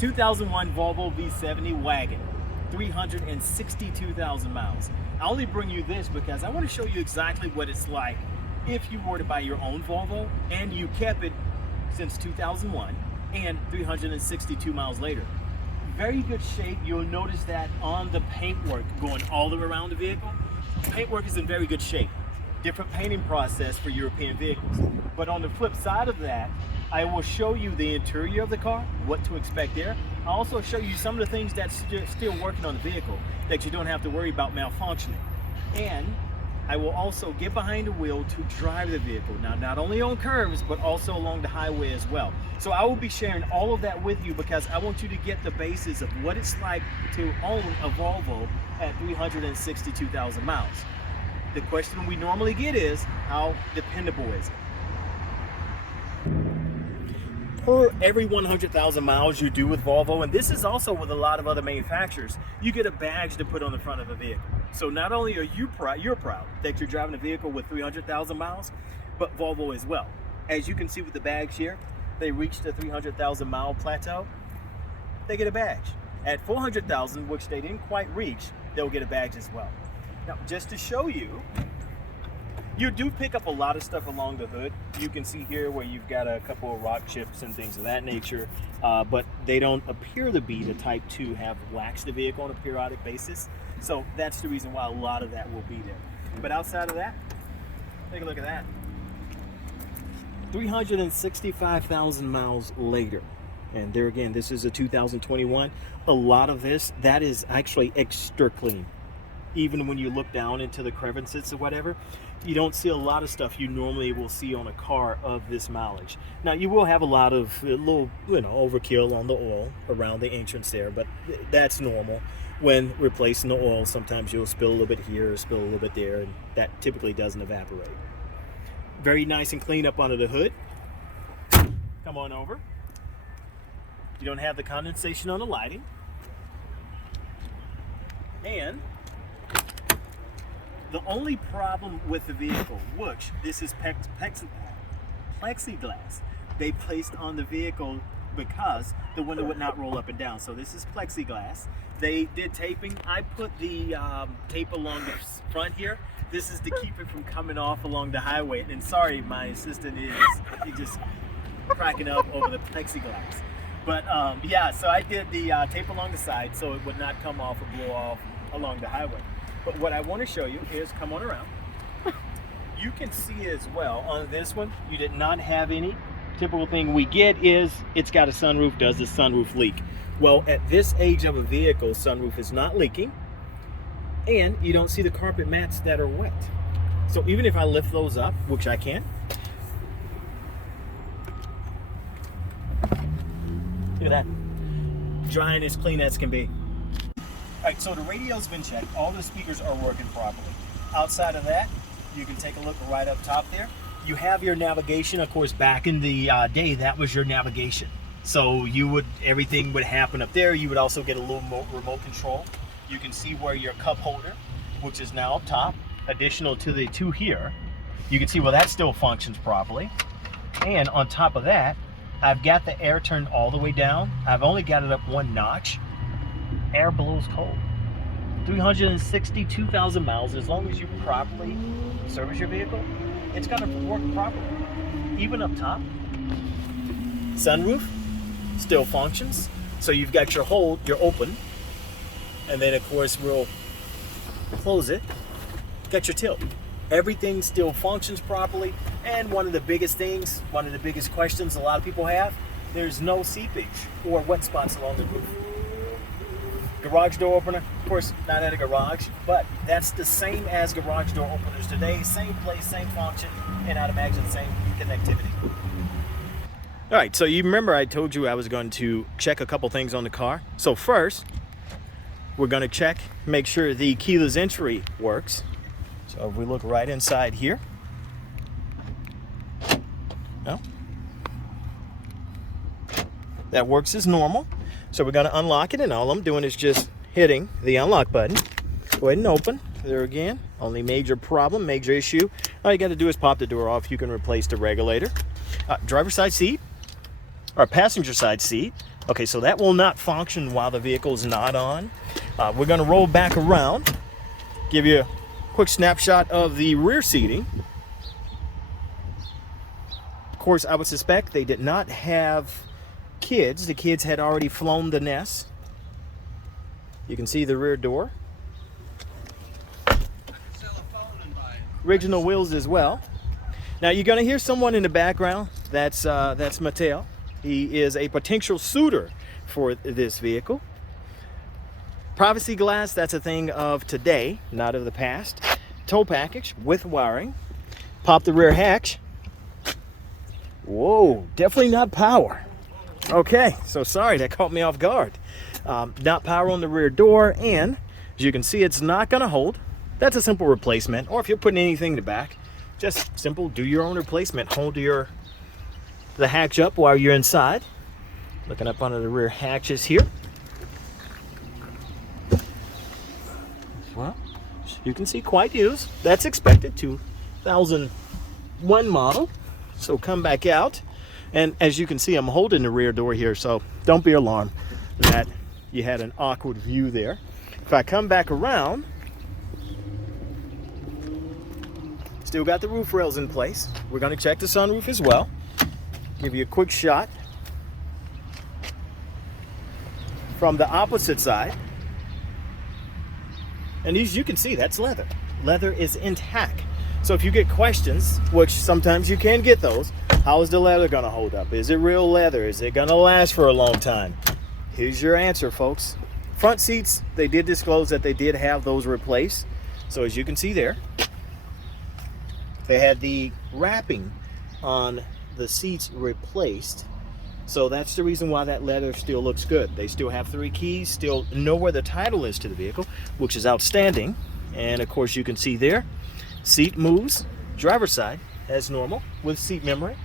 2001 Volvo V70 Wagon, 362,000 miles. I only bring you this because I want to show you exactly what it's like if you were to buy your own Volvo and you kept it since 2001 and 362 miles later. Very good shape. You'll notice that on the paintwork going all the way around the vehicle. Paintwork is in very good shape. Different painting process for European vehicles. But on the flip side of that, I will show you the interior of the car, what to expect there. I'll also show you some of the things that's still working on the vehicle that you don't have to worry about malfunctioning. And I will also get behind the wheel to drive the vehicle. Now, not only on curves, but also along the highway as well. So I will be sharing all of that with you because I want you to get the basis of what it's like to own a Volvo at 362,000 miles. The question we normally get is, how dependable is it? Per every 100,000 miles you do with Volvo, and this is also with a lot of other manufacturers, you get a badge to put on the front of a vehicle. So not only are you proud, you're proud that you're driving a vehicle with 300,000 miles, but Volvo as well. As you can see with the badge here, they reached the 300,000 mile plateau, they get a badge. At 400,000, which they didn't quite reach, they'll get a badge as well. Now, just to show you, you do pick up a lot of stuff along the hood. You can see here where you've got a couple of rock chips and things of that nature, but they don't appear to be the type to have waxed the vehicle on a periodic basis. So that's the reason why a lot of that will be there. But outside of that, take a look at that. 365,000 miles later. And there again, this is a 2021. A lot of this, that is actually extra clean. Even when you look down into the crevices or whatever, you don't see a lot of stuff you normally will see on a car of this mileage. Now, you will have a lot of little, overkill on the oil around the entrance there, but that's normal. When replacing the oil, sometimes you'll spill a little bit here, spill a little bit there, and that typically doesn't evaporate. Very nice and clean up under the hood. Come on over. You don't have the condensation on the lighting. And the only problem with the vehicle, which this is plexiglass, they placed on the vehicle because the window would not roll up and down. So this is plexiglass. They did taping. I put the tape along the front here. This is to keep it from coming off along the highway. And sorry, my assistant is just cracking up over the plexiglass. But yeah, so I did the tape along the side so it would not come off or blow off along the highway. But what I want to show you is, come on around. You can see as well on this one, you did not have any. Typical thing we get is it's got a sunroof. Does the sunroof leak? Well, at this age of a vehicle, sunroof is not leaking, and you don't see the carpet mats that are wet. So even if I lift those up, which I can, look at that, dry and as clean as can be. All right, so the radio's been checked. All the speakers are working properly. Outside of that, you can take a look right up top there. You have your navigation. Of course, back in the day, that was your navigation. So everything would happen up there. You would also get a little remote control. You can see where your cup holder, which is now up top, additional to the two here. You can see, well, that still functions properly. And on top of that, I've got the air turned all the way down. I've only got it up one notch. Air blows cold. 362,000 miles, as long as you properly service your vehicle, it's gonna work properly. Even up top, sunroof still functions. So you've got your hold, you're open, and then of course we'll close it. Got your tilt. Everything still functions properly. And one of the biggest things, one of the biggest questions a lot of people have, there's no seepage or wet spots along the roof. Garage door opener, of course, not at a garage, but that's the same as garage door openers today. Same place, same function, and I'd imagine same connectivity. All right, so you remember I told you I was going to check a couple things on the car. So first, we're going to check, make sure the keyless entry works. So if we look right inside here, well, that works as normal. So we're going to unlock it, and all I'm doing is just hitting the unlock button. Go ahead and open. There again, only major problem, major issue. All you got to do is pop the door off. You can replace the regulator. Driver's side seat, or passenger side seat. Okay, so that will not function while the vehicle is not on. We're going to roll back around, give you a quick snapshot of the rear seating. Of course, I would suspect they did not have kids. The kids had already flown the nest. You can see the rear door. Original wheels as well. Now you're going to hear someone in the background. That's Mateo. He is a potential suitor for this vehicle. Privacy glass, that's a thing of today, not of the past. Tow package with wiring. Pop the rear hatch. Whoa, definitely not power. Okay, so sorry, that caught me off guard. Not power on the rear door, and as you can see, it's not going to hold. That's a simple replacement, or if you're putting anything in the back, just simple, do your own replacement. Hold the hatch up while you're inside. Looking up under the rear hatches here. Well, you can see quite used. That's expected, 2001 model. So come back out. And as you can see, I'm holding the rear door here, so don't be alarmed that you had an awkward view there. If I come back around, still got the roof rails in place. We're going to check the sunroof as well. Give you a quick shot from the opposite side. And as you can see, that's leather. Leather is intact. So if you get questions, which sometimes you can get those, how is the leather going to hold up? Is it real leather? Is it going to last for a long time? Here's your answer, folks. Front seats, they did disclose that they did have those replaced. So as you can see there, they had the wrapping on the seats replaced. So that's the reason why that leather still looks good. They still have 3 keys, still know where the title is to the vehicle, which is outstanding. And of course you can see there, seat moves, driver's side as normal with seat memory.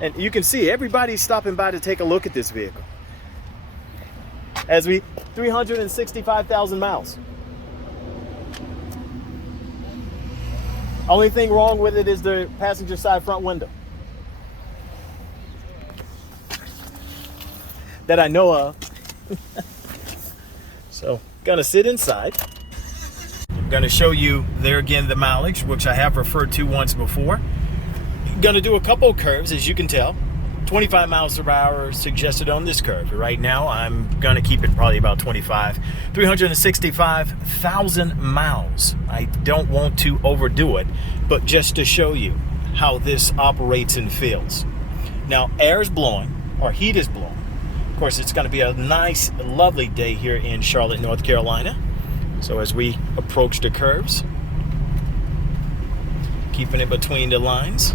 And you can see everybody's stopping by to take a look at this vehicle. As we, 365,000 miles. Only thing wrong with it is the passenger side front window. That I know of. So, gonna sit inside. I'm gonna show you there again the mileage, which I have referred to once before. Gonna do a couple of curves, as you can tell. 25 miles per hour suggested on this curve. Right now, I'm gonna keep it probably about 25. 365,000 miles. I don't want to overdo it, but just to show you how this operates and feels. Now, air is blowing, or heat is blowing. Of course, it's gonna be a nice, lovely day here in Charlotte, North Carolina. So as we approach the curves, keeping it between the lines.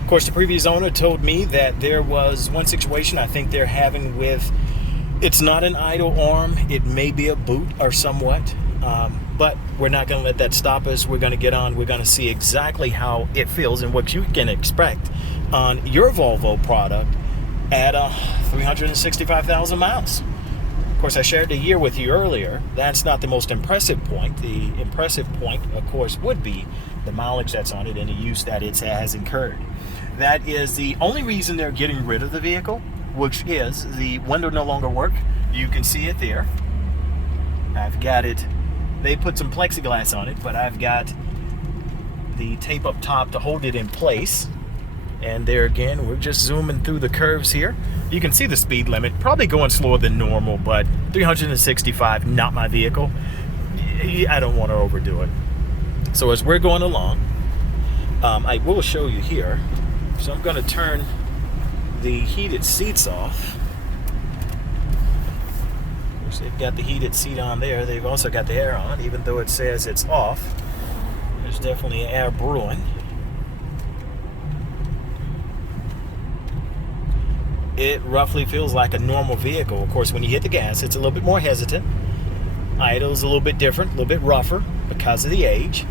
Of course, the previous owner told me that there was one situation I think they're having with, it's not an idle arm, it may be a boot or somewhat, but we're not going to let that stop us. We're going to get on, we're going to see exactly how it feels and what you can expect on your Volvo product at 365,000 miles. Of course, I shared the year with you earlier. That's not the most impressive point. The impressive point, of course, would be the mileage that's on it and the use that it has incurred. That is the only reason they're getting rid of the vehicle, which is the window no longer work. You can see it there. I've got it. They put some plexiglass on it, but I've got the tape up top to hold it in place. And there again, we're just zooming through the curves here. You can see the speed limit, probably going slower than normal, but 365, not my vehicle. I don't want to overdo it. So as we're going along, I will show you here. So I'm going to turn the heated seats off. Of course, they've got the heated seat on there. They've also got the air on, even though it says it's off. There's definitely air brewing. It roughly feels like a normal vehicle. Of course, when you hit the gas, it's a little bit more hesitant. Idle's a little bit different, a little bit rougher because of the age.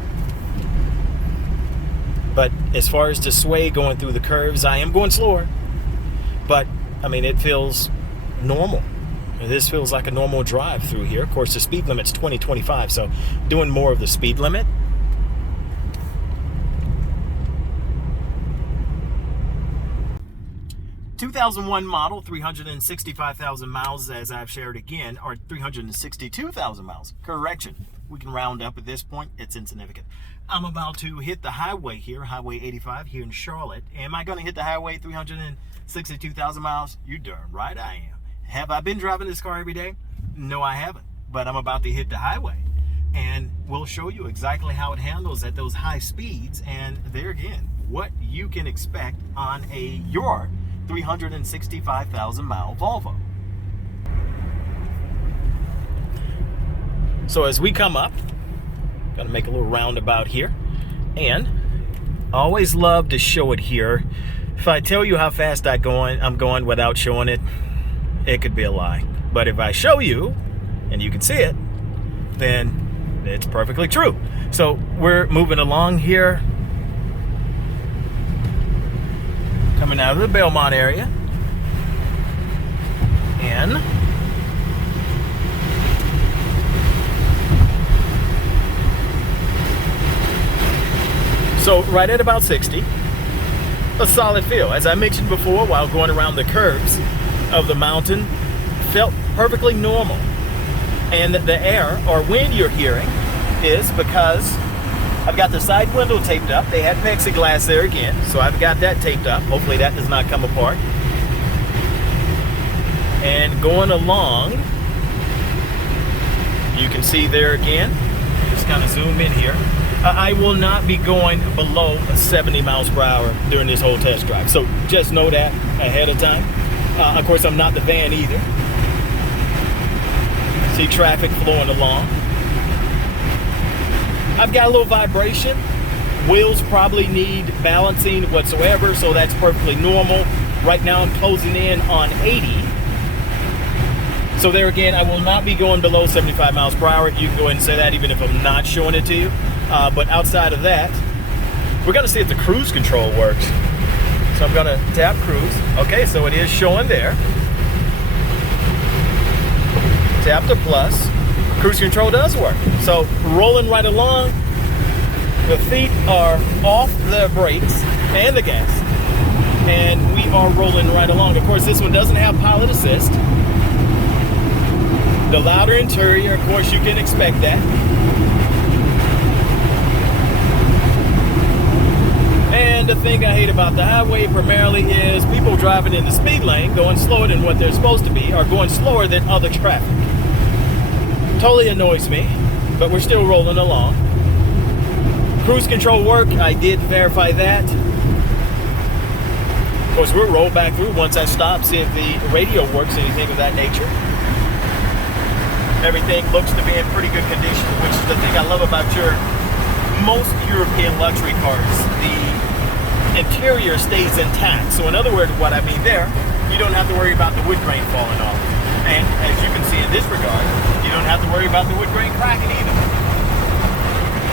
But as far as the sway going through the curves, I am going slower. But, I mean, it feels normal. This feels like a normal drive through here. Of course, the speed limit's 20, 25, so doing more of the speed limit. 2001 model, 365,000 miles, as I've shared again, or 362,000 miles. Correction. We can round up at this point. It's insignificant. I'm about to hit the highway here, Highway 85 here in Charlotte. Am I going to hit the highway 362,000 miles? You're darn right I am. Have I been driving this car every day? No, I haven't. But I'm about to hit the highway. And we'll show you exactly how it handles at those high speeds. And there again, what you can expect on your 365,000 mile Volvo. So as we come up, gotta make a little roundabout here, and I always love to show it here. If I tell you how fast I'm going without showing it, it could be a lie. But if I show you and you can see it, then it's perfectly true. So we're moving along here, coming out of the Belmont area, and so right at about 60, a solid feel. As I mentioned before, while going around the curves of the mountain, felt perfectly normal. And the air or wind you're hearing is because I've got the side window taped up. They had plexiglass there again, so I've got that taped up. Hopefully that does not come apart. And going along, you can see there again, just kind of zoom in here. I will not be going below 70 miles per hour during this whole test drive. So just know that ahead of time. Of course, I'm not the van either. See traffic flowing along. I've got a little vibration. Wheels probably need balancing whatsoever, so that's perfectly normal. Right now I'm closing in on 80. So there again, I will not be going below 75 miles per hour. You can go ahead and say that even if I'm not showing it to you. But outside of that, we're going to see if the cruise control works. So I'm going to tap cruise. Okay, so it is showing there. Tap the plus. Cruise control does work. So rolling right along. The feet are off the brakes and the gas. And we are rolling right along. Of course, this one doesn't have pilot assist. The louder interior, of course, you can expect that. And the thing I hate about the highway primarily is people driving in the speed lane, going slower than what they're supposed to be, or going slower than other traffic. Totally annoys me, but we're still rolling along. Cruise control work, I did verify that. Of course, we'll roll back through once I stop, see if the radio works, anything of that nature. Everything looks to be in pretty good condition, which is the thing I love about most European luxury cars. The interior stays intact. So in other words, what I mean there, you don't have to worry about the wood grain falling off. And as you can see in this regard, you don't have to worry about the wood grain cracking either.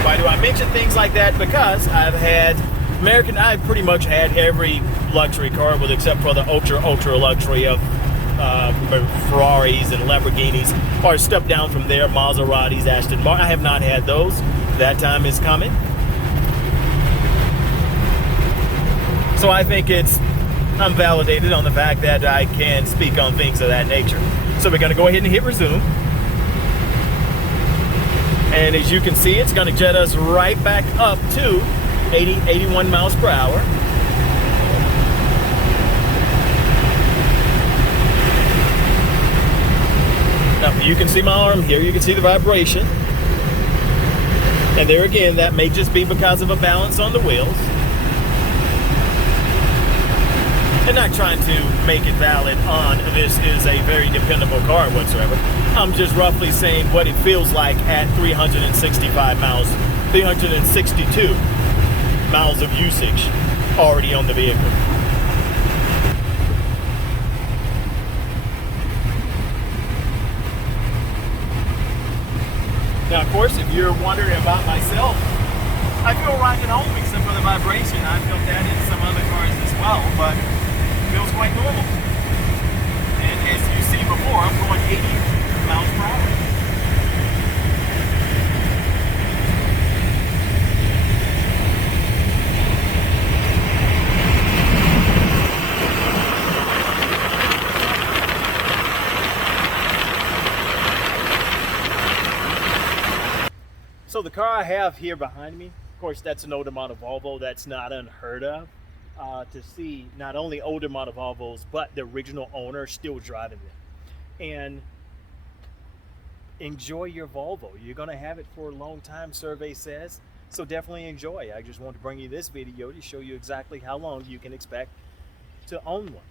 Why do I mention things like that? Because I've pretty much had every luxury car, with except for the ultra luxury of Ferraris and Lamborghinis, or step down from there, Maseratis, Aston Martin. I have not had those. That time is coming. So I think I'm validated on the fact that I can speak on things of that nature. So we're going to go ahead and hit resume. And as you can see, it's going to jet us right back up to 81 miles per hour. Now, you can see my arm here. You can see the vibration. And there again, that may just be because of a balance on the wheels. And not trying to make it valid on this is a very dependable car whatsoever. I'm just roughly saying what it feels like at 365 miles, 362 miles of usage already on the vehicle. Now, of course, if you're wondering about myself, I feel right at home except for the vibration. I felt that in some other cars as well, but it feels quite normal. And as you see before, I'm going 80 miles per hour. So the car I have here behind me, of course, that's an older model Volvo. That's not unheard of to see not only older model Volvos, but the original owner still driving them. And enjoy your Volvo. You're going to have it for a long time, survey says. So definitely enjoy. I just want to bring you this video to show you exactly how long you can expect to own one.